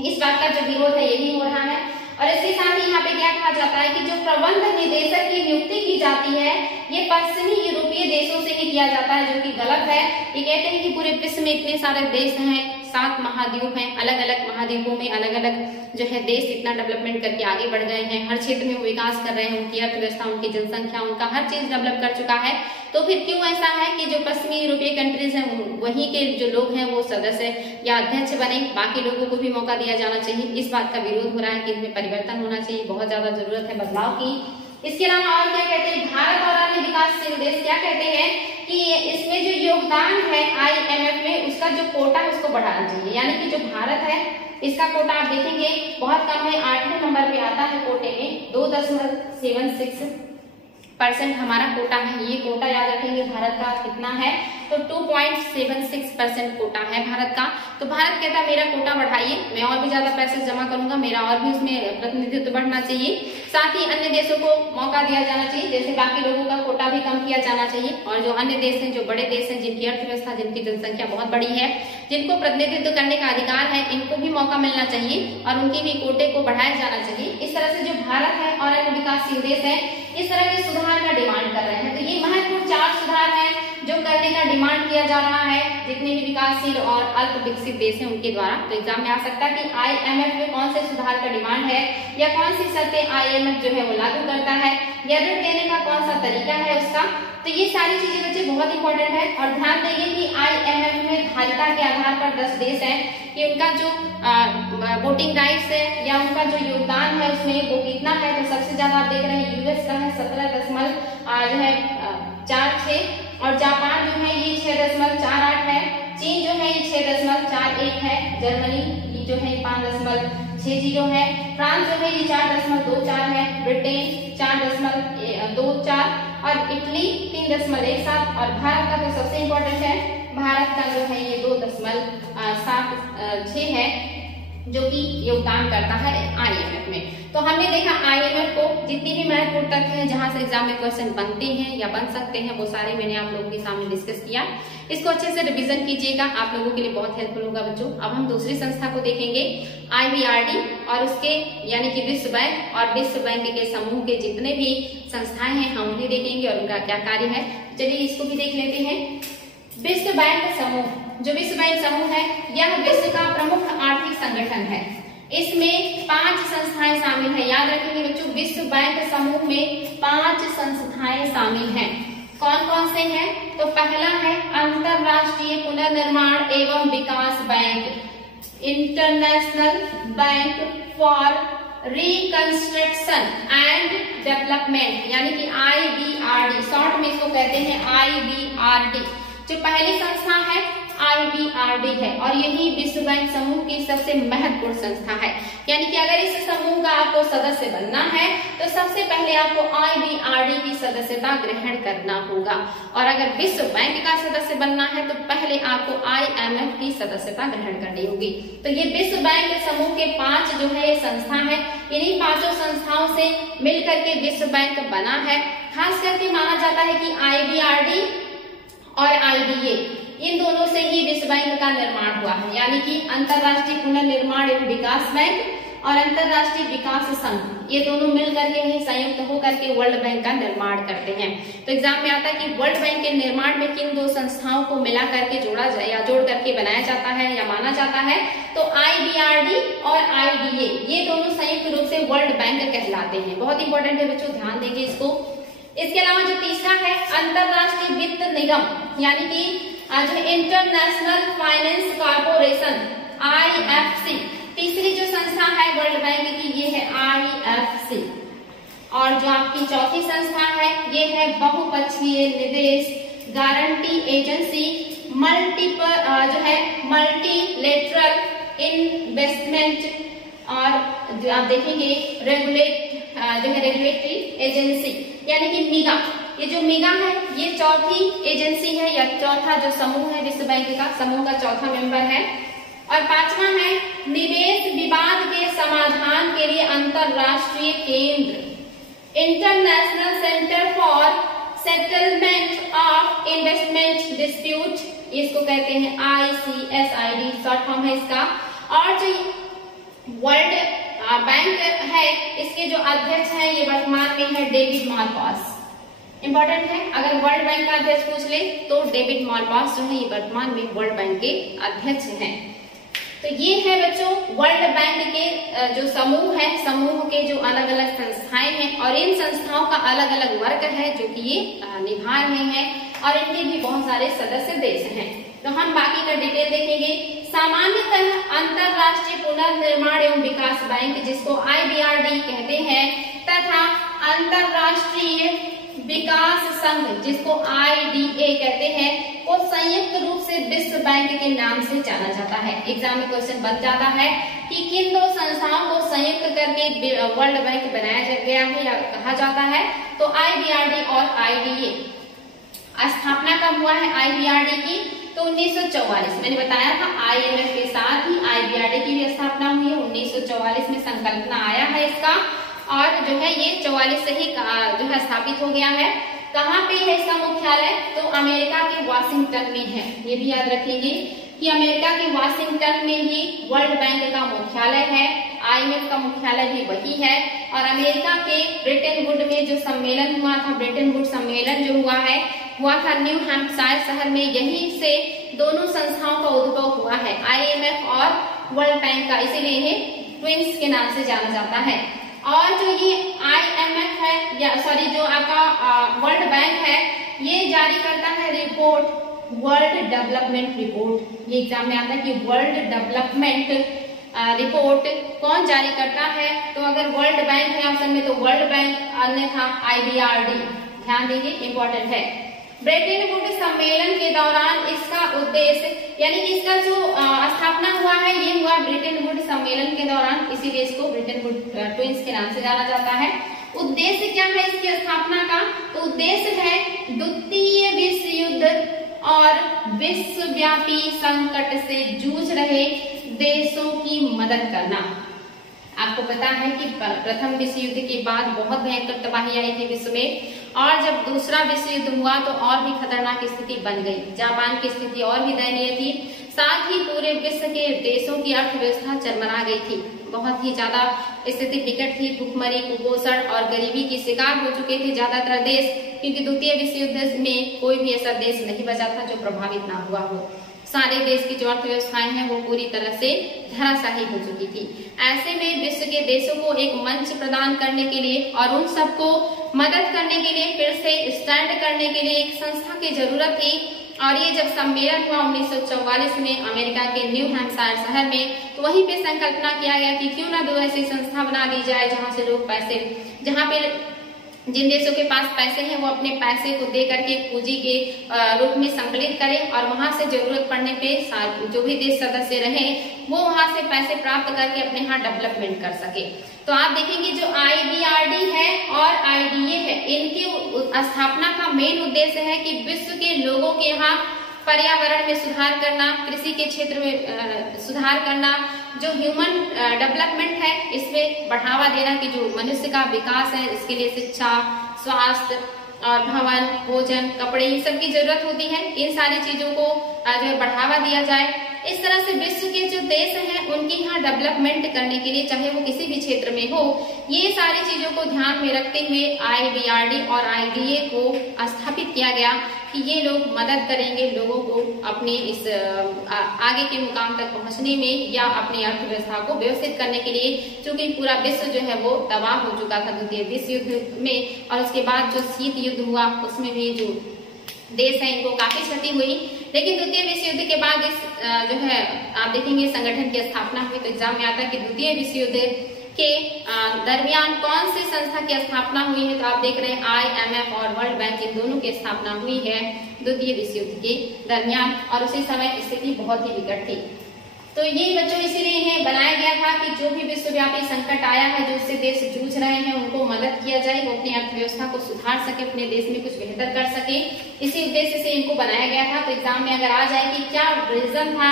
इस बात का जो विरोध है यही हो रहा है। और इसके साथ ही यहाँ पे क्या कहा जाता है कि जो प्रबंध निदेशक की नियुक्ति की जाती है ये पश्चिमी यूरोपीय देशों से ही किया जाता है, जो कि गलत है। ये कहते हैं कि पूरे विश्व में इतने सारे देश हैं, 7 महाद्वीप हैं, अलग अलग महाद्वीपों में अलग अलग जो है देश इतना डेवलपमेंट करके आगे बढ़ गए हैं, हर क्षेत्र में वो विकास कर रहे हैं, उनकी अर्थव्यवस्था, उनकी जनसंख्या, उनका हर चीज डेवलप कर चुका है। तो फिर क्यों ऐसा है कि जो पश्चिमी यूरोपीय कंट्रीज हैं वहीं के जो लोग हैं वो सदस्य या अध्यक्ष बने, बाकी लोगों को भी मौका दिया जाना चाहिए। इस बात का विरोध हो रहा है कि इनमें परिवर्तन होना चाहिए, बहुत ज्यादा जरूरत है बदलाव की। इसके अलावा और क्या कहते हैं भारत और अन्य विकासशील देश क्या कहते हैं कि इसमें जो योगदान है IMF में उसका जो कोटा है उसको बढ़ाना चाहिए। यानी कि जो भारत है इसका कोटा आप देखेंगे बहुत कम है, 8वें नंबर पे आता है कोटे में, 2.76% हमारा कोटा है। ये कोटा याद रखेंगे भारत का कितना है तो 2.76% कोटा है भारत का। तो भारत कहता है मेरा कोटा बढ़ाइए, मैं और भी ज्यादा पैसे जमा करूंगा, मेरा और भी उसमें प्रतिनिधित्व बढ़ना चाहिए। साथ ही अन्य देशों को मौका दिया जाना चाहिए, जैसे बाकी लोगों का कोटा भी कम किया जाना चाहिए। और जो अन्य देश हैं, जो बड़े देश हैं, जिनकी अर्थव्यवस्था, जिनकी जनसंख्या बहुत बड़ी है, जिनको प्रतिनिधित्व करने का अधिकार है, इनको भी मौका मिलना चाहिए और उनकी भी कोटे को बढ़ाया जाना चाहिए। इस तरह से जो भारत है और अन्य विकासशील देश है इस तरह के सुधार का डिमांड कर रहे हैं। तो ये महत्वपूर्ण 4 सुधार है जो करने का डिमांड किया जा रहा है जितने भी विकासशील और अल्प विकसित देश हैं उनके द्वारा। तो एग्जाम में आ सकता है कि IMF में कौन से सुधार का डिमांड है या कौन सी शर्तें IMF जो है वो लागू करता है या ऋण देने का कौन सा तरीका है उसका। तो ये सारी चीजें बच्चे बहुत इंपॉर्टेंट है। और ध्यान देंगे कि IMF में धारिता के आधार पर 10 देश हैं कि उनका जो वोटिंग राइट्स है या उनका जो योगदान है उसमें वो कितना है। तो सबसे ज्यादा आप देख रहे हैं यूएस का है 17.46 और जापान जो है ये 6.48 है, चीन जो है ये 6.41 है, जर्मनी ये जो है 5.60 है, फ्रांस जो है ये 4.24 है, ब्रिटेन 4.24 और इटली 3.17 और भारत का तो सबसे इम्पोर्टेंट है, भारत का जो है ये 2.76 है जो कि योगदान करता है IMF में। तो हमने देखा IMF को जितनी भी महत्वपूर्ण तथ्य हैं जहां से एग्जाम में क्वेश्चन बनते हैं या बन सकते हैं वो सारे मैंने आप लोगों के सामने डिस्कस किया। इसको अच्छे से रिवीजन कीजिएगा, आप लोगों के लिए बहुत हेल्पफुल होगा बच्चों। अब हम दूसरी संस्था को देखेंगे IBRD और उसके यानी कि विश्व बैंक और विश्व बैंक के समूह के जितने भी संस्थाएं हैं हम उन्हें देखेंगे और उनका क्या कार्य है। चलिए इसको भी देख लेते हैं। विश्व बैंक समूह, जो विश्व बैंक समूह है यह विश्व का प्रमुख आर्थिक संगठन है। इसमें 5 संस्थाएं शामिल है। याद रखेंगे बच्चों विश्व बैंक समूह में 5 संस्थाएं शामिल हैं। कौन कौन से हैं तो पहला है अंतरराष्ट्रीय पुनर्निर्माण एवं विकास bank, international bank for reconstruction and development, यानी कि IBRD, शॉर्ट में इसको कहते हैं IBRD। जो पहली संस्था है IBRD है और यही विश्व बैंक समूह की सबसे महत्वपूर्ण संस्था है। यानी कि अगर इस समूह का आपको सदस्य बनना है तो सबसे पहले आपको IBRD की सदस्यता ग्रहण करना होगा, और अगर विश्व बैंक का सदस्य बनना है तो पहले आपको IMF की सदस्यता ग्रहण करनी होगी। तो ये विश्व बैंक समूह के 5 जो है ये संस्था है, इन्हीं 5 संस्थाओं से मिलकर के विश्व बैंक बना है। खास करके माना जाता है कि IBRD और IDA इन दोनों से ही विश्व बैंक का निर्माण हुआ है, यानी कि अंतरराष्ट्रीय पुनर्निर्माण एवं विकास बैंक और अंतरराष्ट्रीय विकास संघ, ये दोनों मिलकर के ही संयुक्त होकर के वर्ल्ड बैंक का निर्माण करते हैं। तो एग्जाम में आता है कि वर्ल्ड बैंक के निर्माण में किन 2 संस्थाओं को मिला करके जोड़ा जाए या जोड़ करके बनाया जाता है या माना जाता है, तो IBRD और IDA ये दोनों संयुक्त रूप से वर्ल्ड बैंक कहलाते हैं। बहुत इंपॉर्टेंट है बच्चों, ध्यान देंगे इसको। इसके अलावा जो तीसरा है अंतरराष्ट्रीय वित्त निगम, यानी कि जो इंटरनेशनल फाइनेंस कॉर्पोरेशन IFC, तीसरी जो संस्था है वर्ल्ड बैंक की ये है IFC। और जो आपकी चौथी संस्था है ये है बहुपक्षीय निवेश गारंटी एजेंसी, मल्टीलेटरल इन्वेस्टमेंट, और जो आप देखेंगे रेगुलेटरी एजेंसी, यानी कि मीगा। ये जो मीगा है ये चौथी एजेंसी है या चौथा जो समूह है विश्व बैंक का, समूह का चौथा मेंबर है। और 5वां है निवेश विवाद के समाधान के लिए अंतरराष्ट्रीय केंद्र, international centre for settlement of investment dispute, इसको कहते हैं ICSID, शॉर्ट फॉर्म है इसका। और जो वर्ल्ड बैंक है इसके जो अध्यक्ष हैं ये वर्तमान में है डेविड मालपास। इंपॉर्टेंट है, अगर वर्ल्ड बैंक का अध्यक्ष पूछ ले तो डेविड मालपास जो है ये वर्तमान में वर्ल्ड बैंक के अध्यक्ष हैं। तो ये है बच्चों वर्ल्ड बैंक के जो समूह है, समूह के जो अलग अलग संस्थाएं हैं, और इन संस्थाओं का अलग अलग वर्ग है जो कि ये निभा रहे हैं, और इनके भी बहुत सारे सदस्य देश हैं। तो हम बाकी का डिटेल देखेंगे। सामान्यतः अंतरराष्ट्रीय पुनर्निर्माण एवं विकास बैंक जिसको IBRD कहते हैं, तथा अंतरराष्ट्रीय विकास संघ जिसको IDA कहते हैं, वो संयुक्त रूप से विश्व बैंक के नाम से जाना जाता है। एग्जाम में क्वेश्चन बन जाता है कि किन 2 संस्थाओं को संयुक्त करके वर्ल्ड बैंक बनाया गया है या कहा जाता है, तो IBRD और IDA। स्थापना कब हुआ है IBRD की, तो 1944, मैंने बताया था IMF के साथ ही IBRD की भी स्थापना हुई है। 1944 में संकल्पना आया है इसका, और जो है ये 44 से ही जो है स्थापित हो गया है। कहाँ पे है इसका मुख्यालय, तो अमेरिका के वाशिंगटन में है। ये भी याद रखेंगे कि अमेरिका के वाशिंगटन में ही वर्ल्ड बैंक का मुख्यालय है, IMF का मुख्यालय भी वही है। और अमेरिका के ब्रिटेन वुड में जो सम्मेलन हुआ था, ब्रिटेन वुड सम्मेलन जो हुआ था न्यू हैम्पशायर शहर में, यहीं से दोनों संस्थाओं का उद्भव हुआ है, IMF और वर्ल्ड बैंक का, इसीलिए इन्हें ट्विंस के नाम से जाना जाता है। और जो ये IMF है या जो आपका वर्ल्ड बैंक है, ये जारी करता है रिपोर्ट, वर्ल्ड डेवलपमेंट रिपोर्ट। ये एग्जाम में आता है कि वर्ल्ड डेवलपमेंट रिपोर्ट कौन जारी करता है, तो अगर वर्ल्ड बैंक है ऑप्शन में तो वर्ल्ड बैंक, अन्यथा IBRD। ध्यान देंगे, इंपॉर्टेंट है। ब्रिटेन वुड सम्मेलन के दौरान इसका उद्देश्य, यानी कि इसका जो स्थापना हुआ है ये हुआ ब्रिटेन वुड सम्मेलन के दौरान, इसीलिए इसको ब्रिटेन वुड ट्विंस के नाम से जाना जाता है। उद्देश्य क्या है इसकी स्थापना का, तो उद्देश्य है द्वितीय विश्व युद्ध और विश्वव्यापी संकट से जूझ रहे देशों की मदद करना। आपको पता है कि प्रथम विश्व युद्ध के बाद बहुत भयंकर तबाही आई थी विश्व में, और जब दूसरा विश्व युद्ध हुआ तो और भी खतरनाक स्थिति बन गई। जापान की स्थिति और भी दयनीय थी, साथ ही पूरे विश्व के देशों की अर्थव्यवस्था चरमरा गई थी। बहुत ही ज्यादा स्थिति विकट थी, भुखमरी, कुपोषण और गरीबी की शिकार हो चुके थे ज्यादातर देश, क्योंकि द्वितीय विश्व युद्ध में कोई भी ऐसा देश नहीं बचा था जो प्रभावित ना हुआ हो। सारे देश की जो अर्थव्यवस्थाएं हैं वो पूरी तरह से धराशायी हो चुकी थी। ऐसे में विश्व के देशों को एक मंच प्रदान करने के लिए और उन सबको मदद करने के लिए, फिर से स्टैंड करने के लिए एक संस्था की जरूरत थी, और ये जब सम्मेलन हुआ 1944 में अमेरिका के न्यू हैम्पशायर शहर में, तो वहीं पे संकल्पना किया गया कि क्यों ना दो ऐसी संस्था बना दी जाए जहां से लोग पैसे, जहां पे जिन देशों के पास पैसे हैं वो अपने पैसे को दे करके पूंजी के रूप में संकलित करें और वहां से जरूरत पड़ने पे जो भी देश सदस्य रहे वो वहां से पैसे प्राप्त करके अपने यहाँ डेवलपमेंट कर सके। तो आप देखेंगे जो IBRD है और IDA है, इनकी स्थापना का मेन उद्देश्य है कि विश्व के लोगों के यहाँ पर्यावरण में सुधार करना, कृषि के क्षेत्र में सुधार करना, जो ह्यूमन डेवलपमेंट है इसमें बढ़ावा देना कि जो मनुष्य का विकास है इसके लिए शिक्षा, स्वास्थ्य और भवन, भोजन, कपड़े, इन सब की जरूरत होती है। इन सारी चीजों को जो है बढ़ावा दिया जाए। इस तरह से विश्व के जो देश हैं उनके यहाँ डेवलपमेंट करने के लिए, चाहे वो किसी भी क्षेत्र में हो, ये सारी चीजों को ध्यान में रखते हुए IBRD और IDA को स्थापित किया गया कि ये लोग मदद करेंगे लोगों को अपने इस आगे के मुकाम तक पहुंचने में या अपनी अर्थव्यवस्था को व्यवस्थित करने के लिए, क्योंकि पूरा विश्व जो है वो तबाह हो चुका था द्वितीय विश्व युद्ध में, और उसके बाद जो शीत युद्ध हुआ उसमें भी जो देश है इनको काफी क्षति हुई। लेकिन द्वितीय विश्व युद्ध के बाद इस जो है आप देखेंगे संगठन की स्थापना हुई। तो एग्जाम में आता है कि द्वितीय विश्व युद्ध के दरमियान कौन सी संस्था की स्थापना हुई है, तो आप देख रहे हैं IMF और वर्ल्ड बैंक, इन दोनों की स्थापना हुई है द्वितीय विश्व युद्ध के दरमियान, और उसी समय स्थिति बहुत ही विकट थी। तो ये बच्चों इसीलिए बनाया गया था कि जो भी विश्वव्यापी संकट आया है, जो उससे देश जूझ रहे हैं, उनको मदद किया जाए, वो अपनी अर्थव्यवस्था को सुधार सके, अपने देश में कुछ बेहतर कर सके। इसी उद्देश्य से इनको बनाया गया था। तो एग्जाम में अगर आ जाए कि क्या रीजन था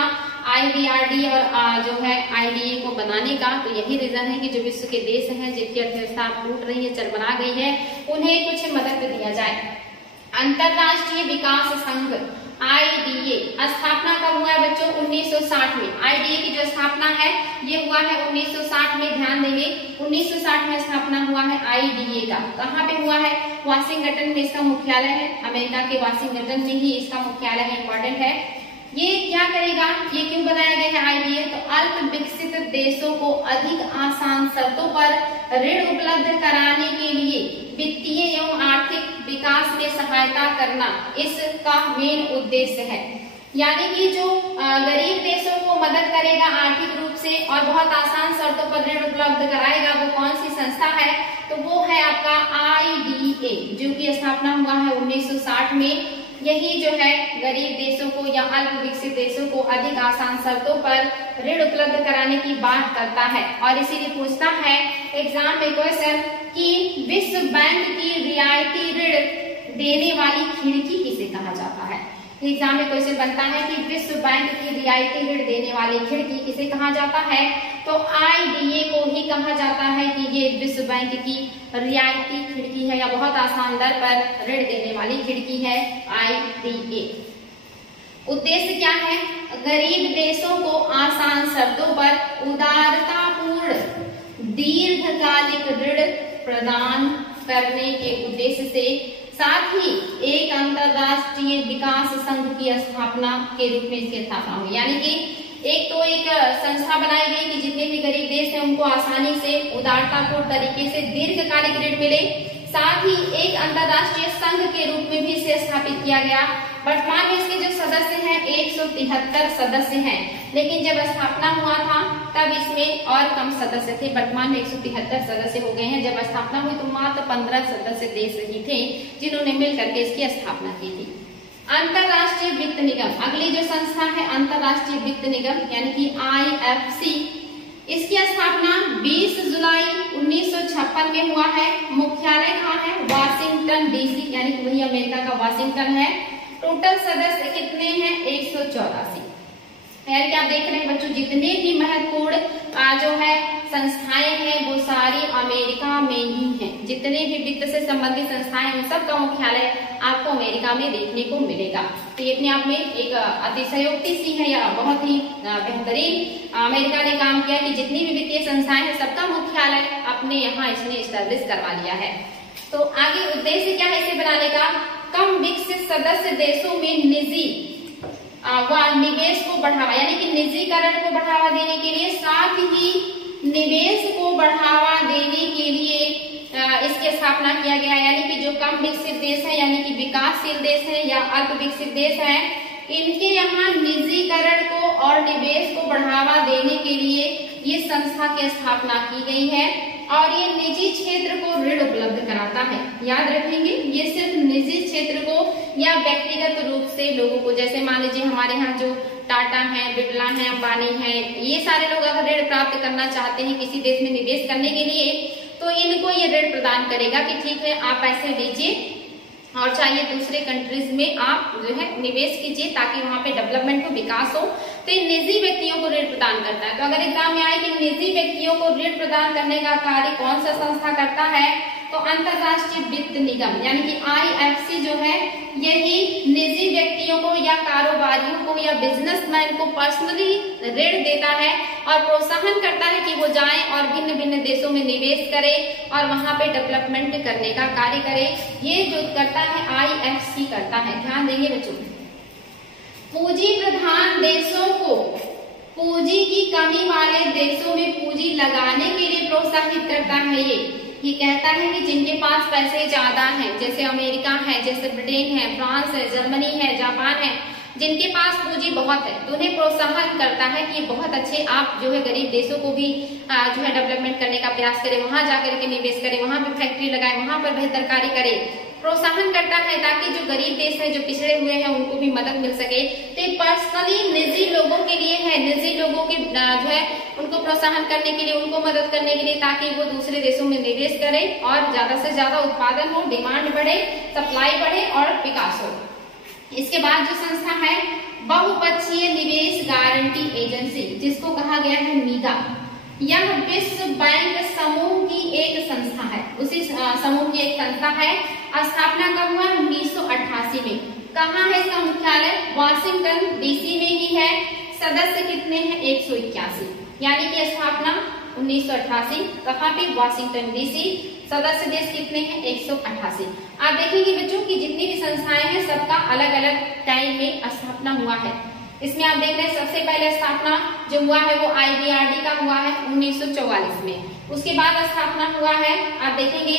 IBRD और जो है IDA को बनाने का, तो यही रीजन है कि जो विश्व के देश हैं जिनकी अर्थव्यवस्था टूट रही है, चरमरा गई है, उन्हें कुछ मदद दिया जाए। अंतरराष्ट्रीय विकास संघ IDA स्थापना कब हुआ है बच्चों? 1960 में। IDA की जो स्थापना है ये हुआ है 1960 में। ध्यान देंगे 1960 में स्थापना हुआ है IDA का। कहाँ पे हुआ है? वाशिंगटन में इसका मुख्यालय है। अमेरिका के वाशिंगटन में ही इसका मुख्यालय है, इंपॉर्टेंट है। ये क्या करेगा, ये क्यों बनाया गया है IDA? तो अल्प विकसित देशों को अधिक आसान शर्तों पर ऋण उपलब्ध कराने के लिए वित्तीय एवं आर्थिक विकास में सहायता करना इसका मेन उद्देश्य है। यानी कि जो गरीब देशों को मदद करेगा आर्थिक रूप से और बहुत आसान शर्तों पर ऋण उपलब्ध कराएगा, वो कौन सी संस्था है? तो वो है आपका IDA, जो की स्थापना हुआ है 1960 में। यही जो है गरीब देशों को या अल्प विकसित देशों को अधिक आसान शर्तों पर ऋण उपलब्ध कराने की बात करता है। और इसीलिए पूछता है एग्जाम में क्वेश्चन कि विश्व बैंक की रियायती ऋण देने वाली खिड़की किसे कहा जाता है? एग्जाम में क्वेश्चन बनता है कि विश्व बैंक की रियायती ऋण देने वाली खिड़की किसे कहा जाता है? तो IDA को ही कहा जाता है कि ये विश्व बैंक की रियायती खिड़की है या बहुत आसान दर पर ऋण देने वाली खिड़की है IDA। उद्देश्य क्या है? गरीब देशों को आसान शर्तों पर उदारतापूर्ण दीर्घकालिक ऋण प्रदान करने के उद्देश्य से, साथ ही एक अंतरराष्ट्रीय विकास संघ की स्थापना के रूप में इसकी स्थापना हुई। यानी कि एक संस्था बनाई गई कि जितने भी गरीब देश हैं उनको आसानी से उदारतापूर्ण तरीके से दीर्घकालिक ऋण मिले। साथ ही एक अंतरराष्ट्रीय संघ के रूप में भी इसे स्थापित किया गया। वर्तमान में इसके जो सदस्य हैं 173 सदस्य हैं, लेकिन जब स्थापना हुआ था तब इसमें और कम सदस्य थे। वर्तमान में 173 सदस्य हो गए हैं। जब स्थापना हुई तो मात्र 15 सदस्य देश ही थे जिन्होंने मिलकर के इसकी स्थापना की थी। अंतरराष्ट्रीय वित्त निगम, अगली जो संस्था है अंतरराष्ट्रीय वित्त निगम यानी कि IFC, इसकी स्थापना 20 जुलाई 1956 में हुआ है। मुख्यालय कहाँ है? वाशिंगटन DC, यानी कि वही अमेरिका का वाशिंगटन है। टोटल सदस्य कितने हैं? 184। यानी कि आप देख रहे हैं बच्चों जितने भी महत्वपूर्ण जो है संस्थाएं हैं वो सारी अमेरिका में ही हैं। जितने भी वित्त से संबंधित संस्थाएं हैं उन सब का मुख्यालय आपको अमेरिका में देखने को मिलेगा। तो ये अपने आप में एक अतिशयोक्ति सी है या बहुत ही बेहतरीन अमेरिका ने काम किया कि जितनी भी वित्तीय संस्थाएं हैं सबका मुख्यालय अपने यहाँ इसने स्टैब्लिश करवा लिया है। तो आगे उद्देश्य क्या है इसे बनाने का? कम विकसित सदस्य देशों में निजी निवेश को बढ़ावा, यानी कि निजीकरण को बढ़ावा देने के लिए, साथ ही निवेश को बढ़ावा देने के लिए इसकी स्थापना किया गया, यानी कि जो कम विकसित देश है यानी कि विकासशील देश है या अल्प विकसित देश है, इनके यहाँ निजीकरण को और निवेश को बढ़ावा देने के लिए ये संस्था की स्थापना की गई है और ये निजी क्षेत्र को ऋण उपलब्ध कराता है। याद रखेंगे, ये सिर्फ निजी क्षेत्र को या व्यक्तिगत रूप से लोगों को, जैसे मान लीजिए हमारे यहाँ जो टाटा है, बिरला है, अंबानी है, ये सारे लोग अगर ऋण प्राप्त करना चाहते हैं किसी देश में निवेश करने के लिए, तो इनको ये ऋण प्रदान करेगा कि ठीक है आप पैसे दीजिए और चाहिए दूसरे कंट्रीज में आप जो है निवेश कीजिए ताकि वहां पे डेवलपमेंट हो, विकास हो। तो इन निजी व्यक्तियों को ऋण प्रदान करता है। तो अगर एग्जाम में आए कि निजी व्यक्तियों को ऋण प्रदान करने का कार्य कौन सा संस्था करता है, तो अंतरराष्ट्रीय वित्त निगम यानी कि IFC जो है, यही निजी व्यक्तियों को या कारोबारियों को या बिजनेसमैन को पर्सनली ऋण देता है और प्रोत्साहन करता है कि वो जाएं और भिन्न भिन्न देशों में निवेश करें और वहां पे डेवलपमेंट करने का कार्य करें। ये जो करता है IFC करता है। ध्यान देंगे बच्चों, पूंजी प्रधान देशों को पूंजी की कमी वाले देशों में पूंजी लगाने के लिए प्रोत्साहित करता है। ये कहता है कि जिनके पास पैसे ज्यादा हैं, जैसे अमेरिका है, जैसे ब्रिटेन है, फ्रांस है, जर्मनी है, जापान है, जिनके पास पूंजी बहुत है, तो उन्हें प्रोत्साहन करता है कि बहुत अच्छे आप जो है गरीब देशों को भी जो है डेवलपमेंट करने का प्रयास करें, वहां जाकर के निवेश करें, वहां पर फैक्ट्री लगाएं, वहां पर बेहतर कार्य करें, प्रोत्साहन करता है ताकि जो गरीब देश है, जो पिछड़े हुए हैं, उनको भी मदद मिल सके। तो ये पर्सनली निजी लोगों के लिए है, निजी लोगों के जो है उनको प्रोत्साहन करने के लिए, उनको मदद करने के लिए, ताकि वो दूसरे देशों में निवेश करें और ज्यादा से ज्यादा उत्पादन हो, डिमांड बढ़े, सप्लाई बढ़े और विकास हो। इसके बाद जो संस्था है बहुपक्षीय निवेश गारंटी एजेंसी, जिसको कहा गया है मीगा, यह विश्व बैंक समूह की एक संस्था है, उसी समूह की एक संस्था है। स्थापना कब हुआ? 1988 में। कहाँ है इसका मुख्यालय? वाशिंगटन DC में ही है। सदस्य कितने हैं? 181, यानी कि स्थापना 1988। कहाँ पे? Washington DC। सदस्य देश कितने हैं? 188। आप देखेंगे बच्चों की जितनी भी संस्थाएं हैं सबका अलग अलग टाइम में स्थापना हुआ है। इसमें आप देख रहे हैं सबसे पहले स्थापना जो हुआ है वो IBRD का हुआ है 1944 में। उसके बाद स्थापना हुआ है आप देखेंगे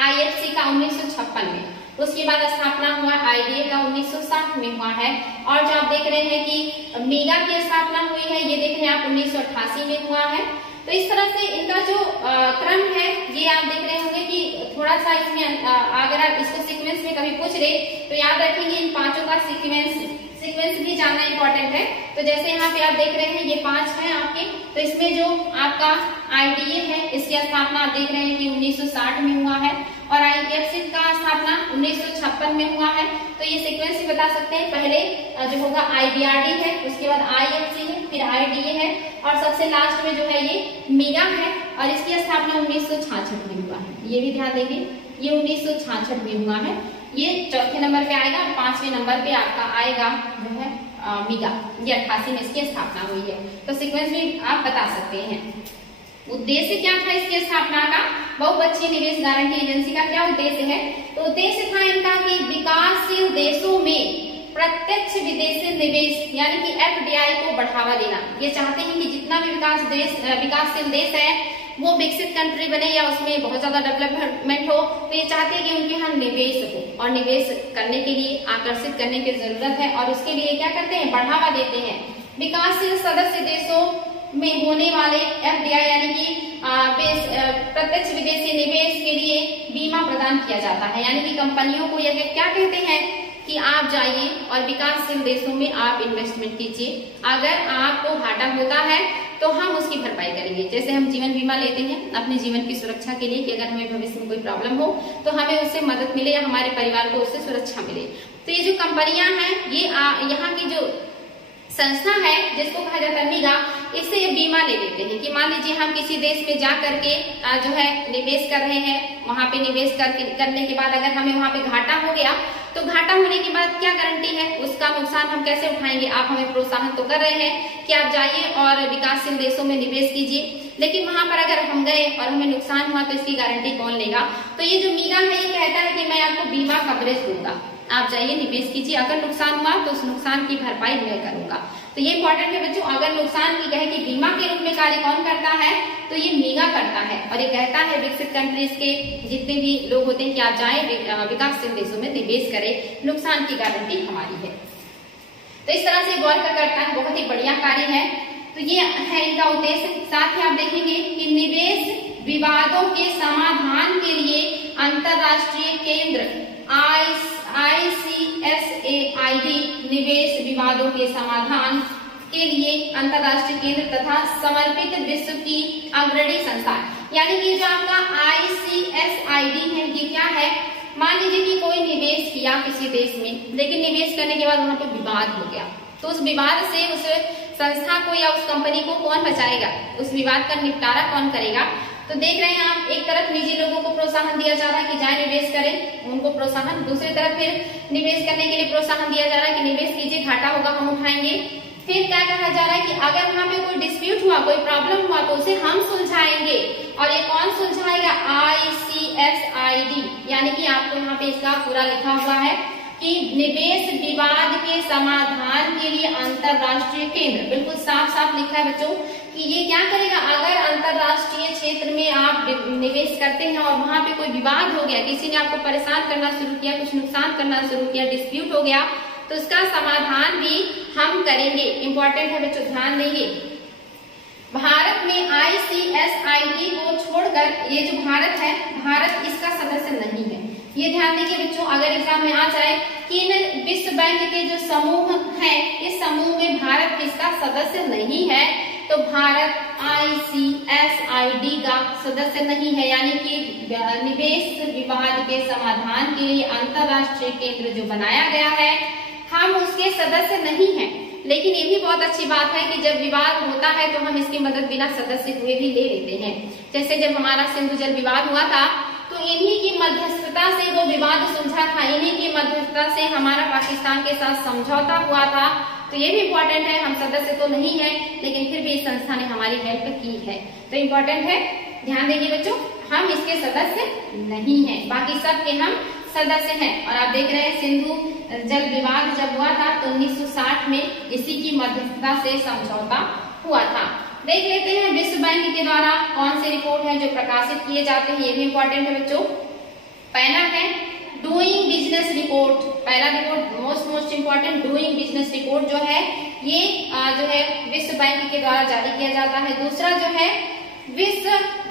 IFC का 1956 में। उसके बाद स्थापना हुआ IDA का 1960 में हुआ है। और जो आप देख रहे हैं कि मीगा की स्थापना हुई है, ये देख रहे हैं आप 1988 में हुआ है। तो इस तरह से इनका जो क्रम है ये आप देख रहे होंगे कि थोड़ा सा इसमें अगर आप इसको सीक्वेंस में कभी पूछ रहे तो याद रखेंगे इन पांचों का सीक्वेंस भी जानना इंपॉर्टेंट है। तो जैसे यहाँ पे आप देख रहे हैं ये 5 हैं आपके, तो इसमें जो आपका IDA है इसकी स्थापना आप देख रहे हैं कि 1960 में हुआ है और IFC का स्थापना 1956 में हुआ है। तो ये सीक्वेंस भी बता सकते हैं, पहले जो होगा IBRD है, उसके बाद IFC है, फिर IDA है और सबसे लास्ट में जो है ये मीगा है और इसकी स्थापना 1966 में हुआ है। ये भी ध्यान देंगे, ये 1966 में हुआ है। ये चौथे नंबर पे आएगा और 5वें नंबर पे आपका आएगा जो है मीगा, ये 88 में इसकी स्थापना हुई है। तो सीक्वेंस भी आप बता सकते हैं। उद्देश्य क्या था इसकी स्थापना का? बहुपक्षीय निवेश गारंटी एजेंसी का क्या उद्देश्य है? तो उद्देश्य था इनका कि विकासशील देशों में प्रत्यक्ष विदेशी निवेश यानी कि FDI को बढ़ावा देना। ये चाहते हैं कि जितना भी विकासशील देश है वो विकसित कंट्री बने या उसमें बहुत ज्यादा डेवलपमेंट हो, तो ये चाहते हैं कि उनके यहाँ निवेश हो और निवेश करने के लिए आकर्षित करने की जरूरत है और उसके लिए क्या करते हैं? बढ़ावा देते हैं। विकासशील सदस्य देशों में होने वाले FDI यानी कि प्रत्यक्ष विदेशी निवेश के लिए बीमा प्रदान किया जाता है। यानी कि कंपनियों को यह क्या कहते हैं कि आप जाइए और विकासशील देशों में आप इन्वेस्टमेंट कीजिए, अगर आपको घाटा होता है तो हम उसकी भरपाई करेंगे। जैसे हम जीवन बीमा लेते हैं अपने जीवन की सुरक्षा के लिए कि अगर हमें भविष्य में कोई प्रॉब्लम हो तो हमें उससे मदद मिले या हमारे परिवार को उससे सुरक्षा मिले। तो ये जो कंपनियां हैं ये यहाँ की जो संस्था है जिसको कहा जाता है मीगा, इससे ये बीमा ले लेते हैं कि मान लीजिए हम किसी देश में जा करके जो है निवेश कर रहे हैं, वहां पे निवेश करने के बाद अगर हमें वहां पे घाटा हो गया तो घाटा होने के बाद क्या गारंटी है उसका नुकसान हम कैसे उठाएंगे? आप हमें प्रोत्साहन तो कर रहे हैं कि आप जाइए और विकासशील देशों में निवेश कीजिए, लेकिन वहां पर अगर हम गए और हमें नुकसान हुआ तो इसकी गारंटी कौन लेगा? तो ये जो मीगा है ये कहता है कि मैं आपको बीमा कवरेज दूंगा। आप जाइए निवेश कीजिए। अगर नुकसान हुआ तो उस नुकसान की भरपाई मैं करूंगा। तो ये इंपॉर्टेंट है बच्चों। अगर नुकसान की कहे कि बीमा के रूप में कार्य कौन करता है, तो ये मीगा करता है। और ये कहता है विकसित कंट्रीज के जितने भी लोग होते हैं कि आप जाएं विकासशील देशों में निवेश करें, नुकसान की गारंटी हमारी है। तो इस तरह से वर्क करता है, बहुत ही बढ़िया कार्य है। तो ये है इनका उद्देश्य। साथ ही आप देखेंगे कि निवेश विवादों के समाधान के लिए अंतरराष्ट्रीय केंद्र ICSAID निवेश विवादों के समाधान के लिए अंतरराष्ट्रीय केंद्र तथा समर्पित विश्व की अग्रणी संस्था। यानी कि जो आपका ICSAID है, ये क्या है? मान लीजिए कि कोई निवेश किया किसी देश में, लेकिन निवेश करने के बाद वहां पर विवाद हो गया, तो उस विवाद से उस संस्था को या उस कंपनी को कौन बचाएगा? उस विवाद का निपटारा कौन करेगा? तो देख रहे हैं आप, एक तरफ निजी लोगों को प्रोत्साहन दिया जा रहा है कि जाए निवेश करें, उनको प्रोत्साहन, दूसरी तरफ फिर निवेश करने के लिए प्रोत्साहन दिया जा रहा है कि निवेश कीजिए, घाटा होगा हम उठाएंगे। फिर क्या कहा जा रहा है कि अगर वहां पे कोई डिस्प्यूट हुआ, कोई प्रॉब्लम हुआ, तो उसे हम सुलझाएंगे। और ये कौन सुलझाएगा? ICSAID। यानी कि आपको यहाँ पे इसका पूरा लिखा हुआ है कि निवेश विवाद के समाधान के लिए अंतरराष्ट्रीय केंद्र, बिल्कुल साफ साफ लिखा है बच्चों कि ये क्या करेगा? अगर अंतरराष्ट्रीय क्षेत्र में आप निवेश करते हैं और वहां पे कोई विवाद हो गया, किसी ने आपको परेशान करना शुरू किया, कुछ नुकसान करना शुरू किया, डिस्प्यूट हो गया, तो उसका समाधान भी हम करेंगे। इंपॉर्टेंट है बच्चों, ध्यान देंगे। भारत में ICSAID को छोड़कर ये जो भारत है, भारत इसका सदस्य नहीं है। ये ध्यान देखिए बच्चों, अगर एग्जाम में आ जाए कि इन विश्व बैंक के जो समूह हैं, इस समूह में भारत इसका सदस्य नहीं है, तो भारत ICSAID का सदस्य नहीं है। यानी कि निवेश विवाद के समाधान के लिए अंतरराष्ट्रीय केंद्र जो बनाया गया है, हम उसके सदस्य नहीं हैं। लेकिन ये भी बहुत अच्छी बात है कि जब विवाद होता है तो हम इसकी मदद बिना सदस्य हुए भी ले लेते हैं। जैसे जब हमारा सिंधु जल विवाद हुआ था, तो इन्हीं की मध्यस्थता से वो विवाद सुलझा था, इन्हीं की मध्यस्थता से हमारा पाकिस्तान के साथ समझौता हुआ था। तो ये भी इम्पोर्टेंट है, हम सदस्य तो नहीं है, लेकिन फिर भी इस संस्था ने हमारी हेल्प की है। तो इम्पोर्टेंट है, ध्यान देखिए बच्चों, हम इसके सदस्य नहीं है, बाकी सब के हम सदस्य हैं। और आप देख रहे हैं सिंधु जल विवाद जब हुआ था तो 1960 में इसी की मध्यस्थता से समझौता हुआ था। देख लेते हैं विश्व बैंक के द्वारा कौन से रिपोर्ट है जो प्रकाशित किए जाते हैं, ये भी इम्पोर्टेंट है बच्चों। पहला है डूइंग बिजनेस रिपोर्ट। पहला report most important, doing business report जो है ये जो है विश्व बैंक के द्वारा जारी किया जाता है। दूसरा जो है विश्व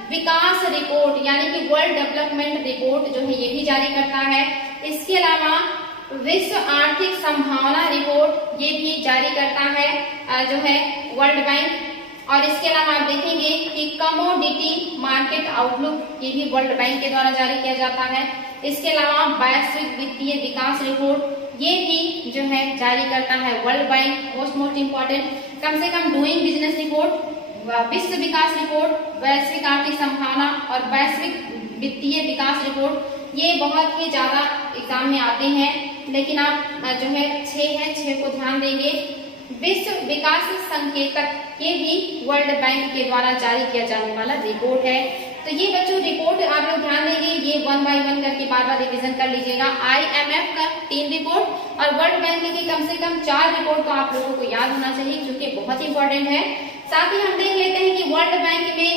विकास रिपोर्ट, यानी कि वर्ल्ड डेवलपमेंट रिपोर्ट जो है ये भी जारी करता है। इसके अलावा विश्व आर्थिक संभावना रिपोर्ट ये भी जारी करता है जो है वर्ल्ड बैंक। और इसके अलावा आप देखेंगे कि कमोडिटी मार्केट आउटलुक ये भी वर्ल्ड बैंक के द्वारा जारी किया जाता है। इसके अलावा वैश्विक वित्तीय विकास रिपोर्ट ये भी जो है जारी करता है वर्ल्ड बैंक। मोस्ट इम्पोर्टेंट, कम से कम डूइंग बिजनेस रिपोर्ट, विश्व विकास रिपोर्ट, वैश्विक आर्थिक संभावना और वैश्विक वित्तीय विकास रिपोर्ट ये बहुत ही ज्यादा एग्जाम में आते हैं। लेकिन आप जो है 6 को ध्यान देंगे। विश्व विकास संकेतक ये भी वर्ल्ड बैंक के द्वारा जारी किया जाने वाला रिपोर्ट है। तो ये बच्चों रिपोर्ट आप लोग ध्यान देंगे, ये 1 बाय 1 करके बार रिवीजन कर लीजिएगा। IMF का 3 रिपोर्ट और वर्ल्ड बैंक की कम से कम 4 रिपोर्ट तो आप लोगों को याद होना चाहिए, क्योंकि बहुत इंपॉर्टेंट है। साथ ही हम देख लेते हैं कि वर्ल्ड बैंक में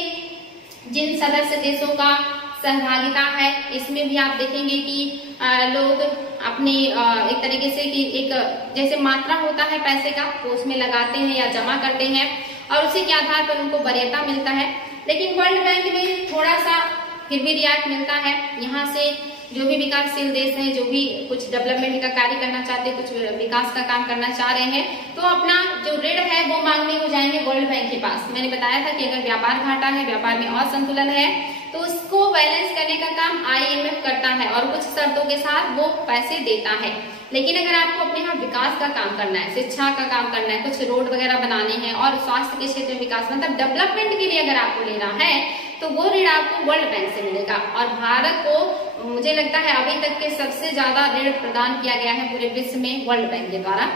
जिन सदस्य देशों का सहभागिता है, इसमें भी आप देखेंगे कि लोग अपनी एक तरीके से कि एक जैसे मात्रा होता है पैसे का, वो उसमें लगाते हैं या जमा करते हैं और उसी के आधार पर उनको वरीयता मिलता है। लेकिन वर्ल्ड बैंक में थोड़ा सा फिर भी रियायत मिलता है। यहाँ से जो भी विकासशील देश हैं, जो भी कुछ डेवलपमेंट का कार्य करना चाहते हैं, कुछ विकास का काम करना चाह रहे हैं, तो अपना जो ऋण है वो मांगने को जाएंगे वर्ल्ड बैंक के पास। मैंने बताया था कि अगर व्यापार घाटा है, व्यापार में असंतुलन है, तो उसको बैलेंस करने का काम IMF करता है और कुछ शर्तों के साथ वो पैसे देता है। लेकिन अगर आपको अपने यहाँ विकास का काम करना है, शिक्षा का काम करना है, कुछ रोड वगैरह बनाने हैं और स्वास्थ्य के क्षेत्र में विकास, मतलब डेवलपमेंट के लिए अगर आपको लेना है, तो वो ऋण आपको वर्ल्ड बैंक से मिलेगा। और भारत को मुझे लगता है अभी तक के सबसे ज्यादा ऋण प्रदान किया गया है पूरे विश्व में वर्ल्ड बैंक के द्वारा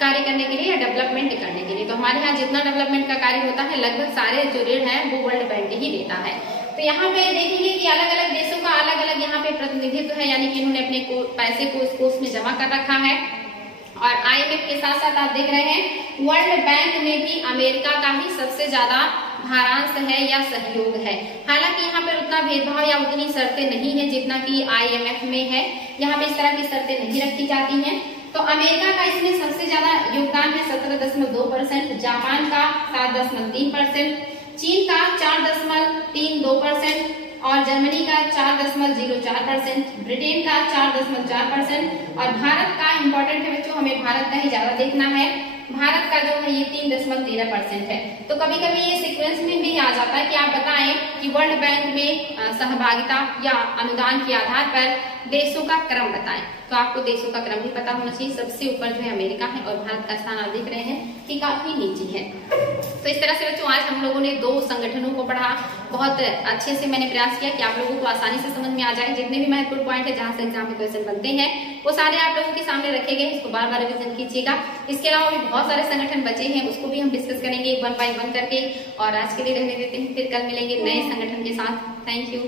कार्य करने के लिए या डेवलपमेंट करने के लिए। तो हमारे यहाँ जितना डेवलपमेंट का कार्य होता है, लगभग सारे जो ऋण है वो वर्ल्ड बैंक ही देता है। तो यहाँ पे देखेंगे कि अलग अलग देशों का अलग अलग यहाँ पे प्रतिनिधित्व है, यानी कि इन्होंने अपने पैसे को इस कोष में जमा कर रखा है। और IMF के साथ साथ आप देख रहे हैं वर्ल्ड बैंक में भी अमेरिका का ही सबसे ज्यादा भारांश है या सहयोग है। हालांकि यहाँ पर उतना भेदभाव या उतनी शर्तें नहीं है जितना कि IMF में है, यहाँ पे इस तरह की शर्तें नहीं रखी जाती हैं। तो अमेरिका का इसमें सबसे ज्यादा योगदान है 17.2%, जापान का 7.3%, चीन का 4.32% और जर्मनी का 4.04%, ब्रिटेन का 4.4% और भारत का इम्पोर्टेंट है बच्चों, हमें भारत का ही ज्यादा देखना है। भारत का जो है ये 3.13% है। तो कभी कभी ये सीक्वेंस में भी आ जाता है कि आप बताएं कि वर्ल्ड बैंक में सहभागिता या अनुदान के आधार पर देशों का क्रम बताएं। तो आपको देशों का क्रम भी पता होना चाहिए। सबसे ऊपर जो है अमेरिका है और भारत का स्थान आप देख रहे हैं कि काफी नीचे है। तो इस तरह से बच्चों आज हम लोगों ने 2 संगठनों को पढ़ा। बहुत अच्छे से मैंने प्रयास किया कि आप लोगों को आसानी से समझ में आ जाए। जितने भी महत्वपूर्ण पॉइंट है जहां से एग्जाम में क्वेश्चन बनते हैं वो सारे आप लोगों के सामने रखे गए, इसको बार बार रिविजन कीजिएगा। इसके अलावा भी बहुत सारे संगठन बचे हैं, उसको भी हम डिस्कस करेंगे 1 बाय 1 करके। और आज के लिए रहने देते हैं, फिर कल मिलेंगे नए संगठन के साथ। Thank you.